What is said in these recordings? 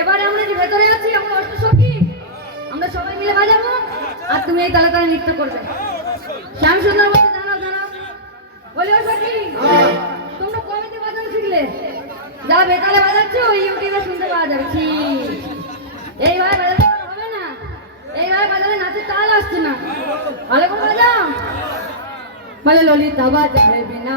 এবারে আমরা যে ভেতরে আছি আমরা অষ্টসখী, আমরা সবাই মিলে বাজাবো আর তুমি এই তালে তালে নৃত্য করবে। শ্যাম সুন্দর বলতে জানাও জানাও বলি ও সখী তোমরা কবেতে বাজানো শিখলে? যারা বেতালে বাজাচ্ছে ওই ইউটিউবে শুনতে পাওয়া যাবে। ঠিক এইভাবে বাজাতে হবে না, এইভাবে বাজালে নাচের তাল আসছে না। ভালো করে বাজাও। বলে ললিতা বাজাবে বিনা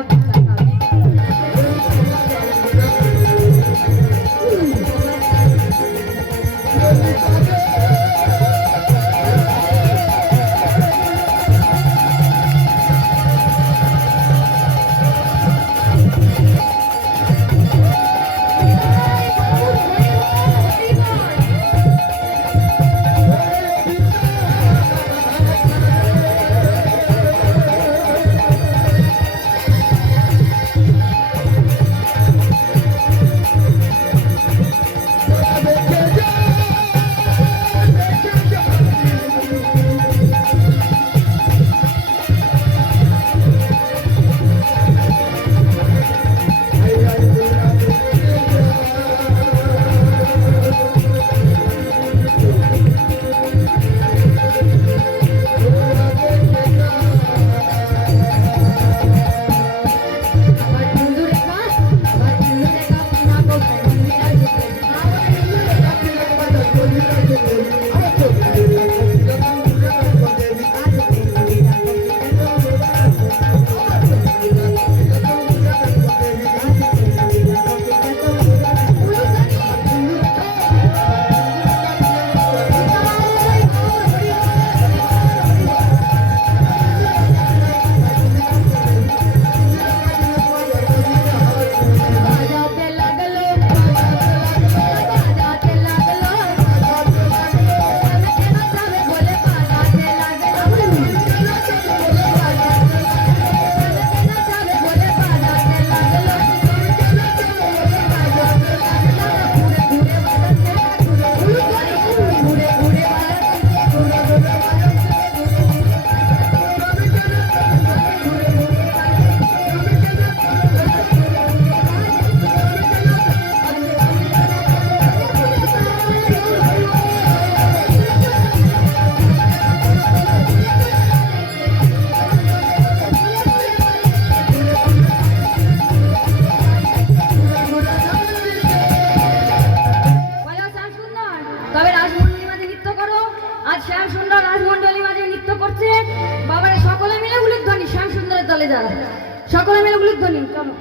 সকলে মিলে উলুধ্বনি। চলো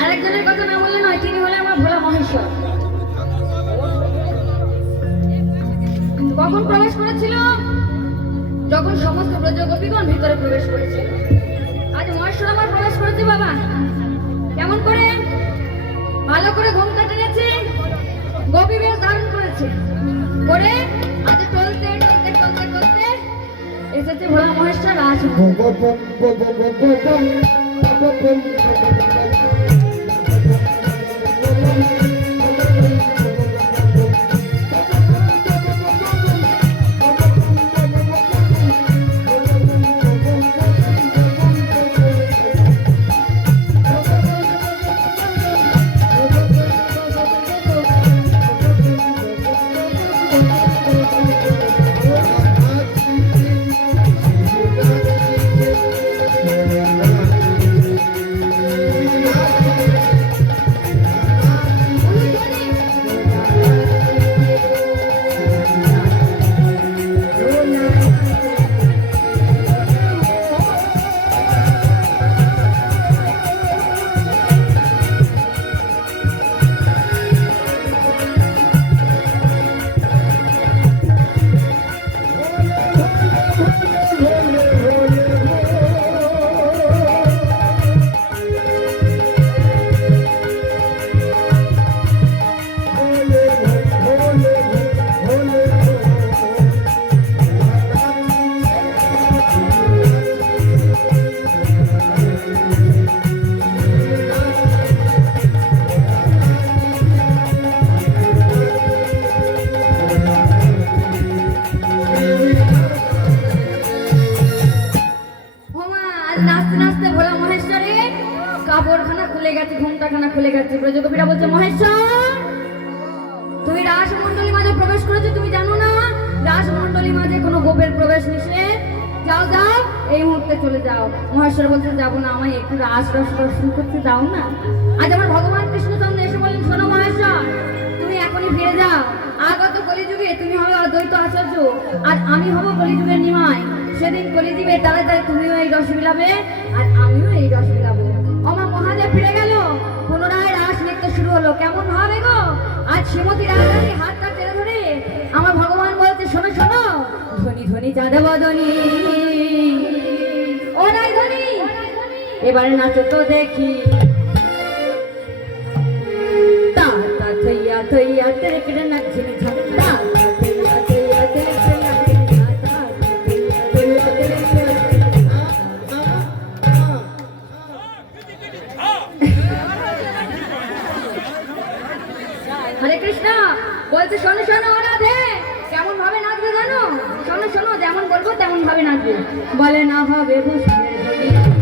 আরেকজনের কথা না বললে নয়, তিনি হলেন আমার ভোলা মহেশ্বর। কখন প্রবেশ করেছিল? যখন সমস্ত ব্রজগোপীগণ ভিতরে প্রবেশ করেছিল। আজ মহেশ্বর আমার প্রবেশ করেছে বাবা। কেমন করে? ভালো করে ঘোমটা টেনেছে, গোপী বেশ ধারণ করেছে, করে আজ টলতে টলতে টলতে টলতে এসেছে ভোলা মহেশ্বর রাস। কাপড়খানা খুলে গেছে, ঘুমটাখানা খুলে গেছে। ব্রজগোপীরা বলছে, মহেশ্বর তুমি রাসমণ্ডলী মাঝে প্রবেশ করেছো, তুমি জানো না রাসমণ্ডলী মাঝে কোনো গোপের প্রবেশ নিষেধ? যাও যাও, এই মুহূর্তে চলে যাও। মহেশ্বর বলছে, যাবো না, আমায় একটু রাস দর্শন করতে দাও না। আজ আমার ভগবান কৃষ্ণচন্দ্র এসে বললেন, শোনো মহেশ্বর, তুমি এখনই ফিরে যাও। আগত কলিযুগে তুমি হবে অদ্বৈত আচার্য, আর আমি হব কলিযুগের নিমাই। সেদিন কলিযুগে তালে তালে তুমিও এই রস বিলাবে, আর আমিও এই রস বিলাবো। আমার মহাদেব ফিরে গেল, পুনরায় রাস নৃত্য শুরু হলো। কেমন হবে গো? আজ শ্রীমতী রাধারানী হাতটা টেনে ধরে আমার ভগবান বলতে, শোনো শোনো, ধ্বনি ধ্বনি যাদব ধ্বনি, ও নাই ধ্বনি, এবারে নাচো তো দেখি। তা তা থইয়া থইয়া তেরে কেটে নাচছি তা তা থইয়া থইয়া তেরে কেটে নাচছি তা থইয়া তেরে হরে কৃষ্ণ বলছে, শোনো শোনো রাধে, কেমন ভাবে নাচবে জানো? শোনো শোনো, যেমন বলবো তেমন ভাবে নাচবে। বলে না হবে ভূষণের ধ্বনি,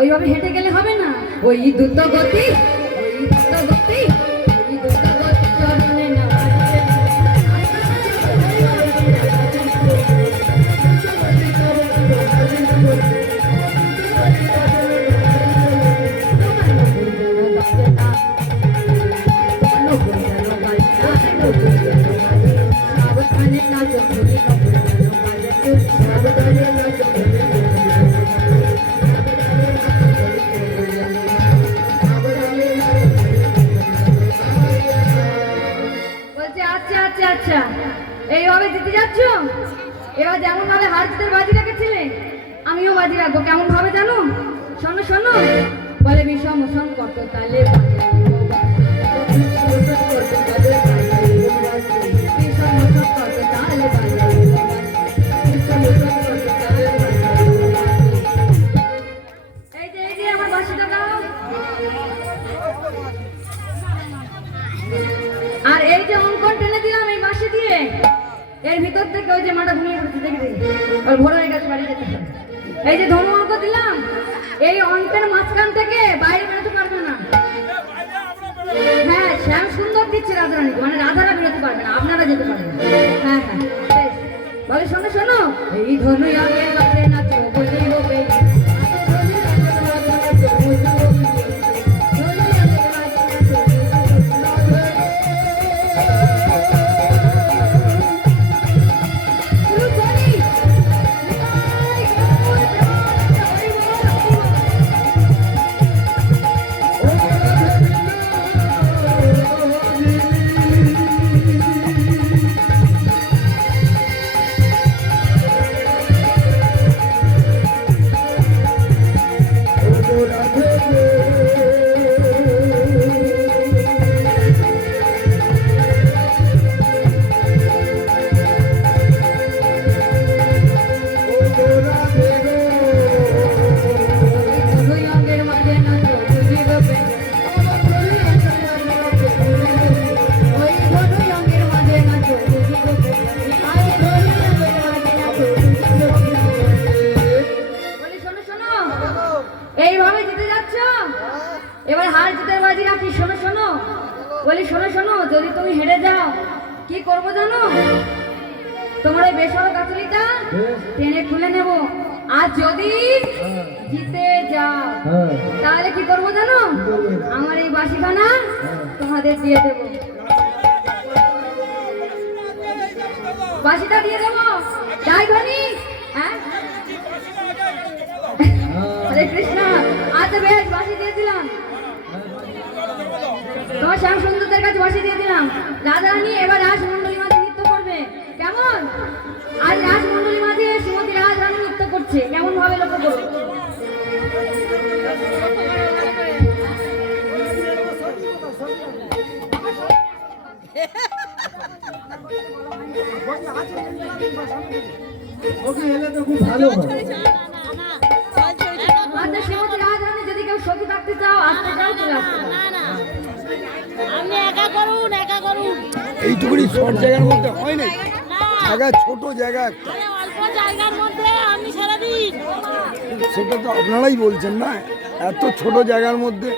ওইভাবে হেঁটে গেলে হবে না। ওই দ্রুত গতি, ওই দ্রুত গতি, ওই দ্রুত গতি চরণে না এইভাবে জিতে যাচ্ছ। এবার যেমন ভাবে হার জিতের বাজি রেখেছিলে, আমিও বাজি রাখবো। কেমন ভাবে জানো? শোনো শোনো, বলে বিষম সংকট তালে বাসিটা দাও। আর এই যে অঙ্কন টেনে দিলাম এই বাসি দিয়ে, এর ভিতর থেকে ওই যে মাটা ঘুমিয়ে পড়ছে দেখবি, ওর ভোর হয়ে গেছে, বাড়ি যেতে হবে। এই যে ধনু অঙ্ক দিলাম, এই অঙ্কের মাঝখান থেকে বাইরে বেরোতে পারবে না। হ্যাঁ, শ্যাম সুন্দর দিচ্ছে রাধারানীকে, মানে রাধারা বেরোতে পারবে না, আপনারা যেতে পারবেন। হ্যাঁ হ্যাঁ, বেশ। বলে শোনো শোনো, এই ধনু অঙ্কের বাজে নাচো বলি হবে, এইভাবে জিতে যাচ্ছ। এবার হার জিতের বাজি রাখি। শোনো শোনো, বলি শোনো শোনো, যদি তুমি হেরে যাও কি করবো জানো? তোমার ওই বেসরো কাতলিটা টেনে খুলে নেব। আর যদি জিতে যাও তাহলে কি করবো জানো? আমার এই বাসিখানা তোমাদের দিয়ে দেবো, বাসিটা দিয়ে দেবো। যাই ধনী, হ্যাঁ হরে কৃষ্ণ। আচ্ছা বেশ, বাসি দিয়ে দিলাম, তোমার শ্যাম সুন্দরদের কাছে বাসি দিয়ে দিলাম। রাধারানী এবার রাসমণ্ডলী মাঝে নৃত্য করবে, কেমন? আর রাসমণ্ডলী মাঝে শ্রীমতী রাধারানী নৃত্য করছে, কেমন ভাবে লক্ষ্য করো। আচ্ছা শ্রীমতী রাধারানী, যদি কেউ সখী থাকতে চাও, আসতে চাও, চলে আসতে পারো। এইটুকুনি শর্ট জায়গার মধ্যে হয় না, জায়গা ছোট জায়গা একটা, সেটা তো আপনারাই বলছেন না, এত ছোট জায়গার মধ্যে।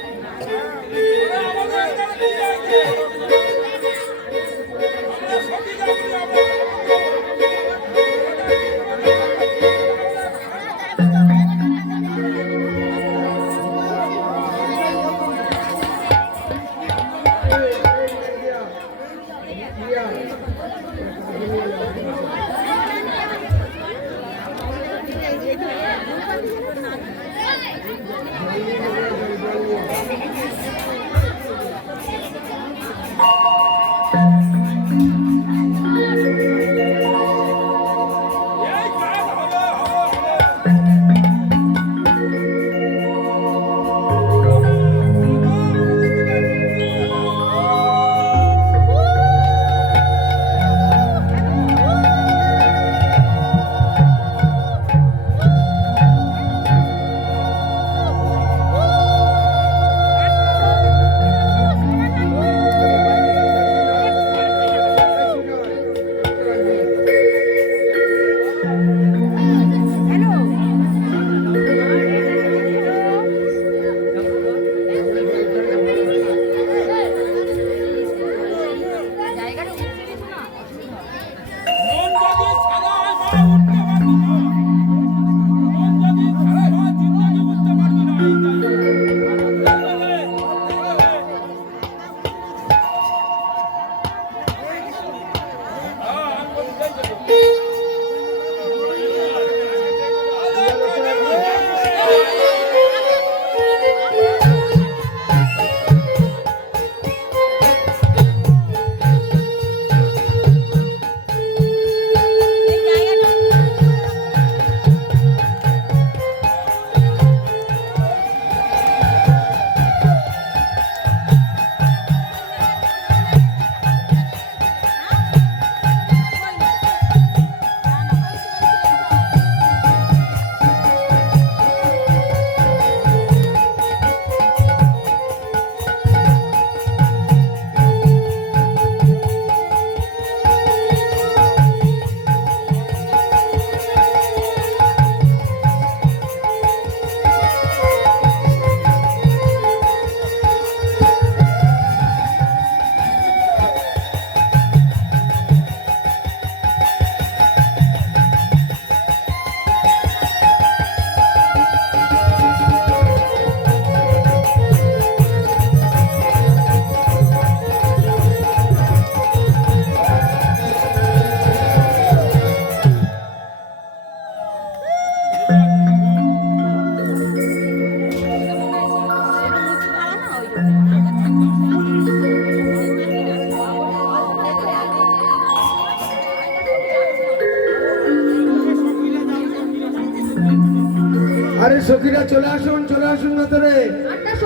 আরে সখীরা চলে আসুন ভেতরে। আটটার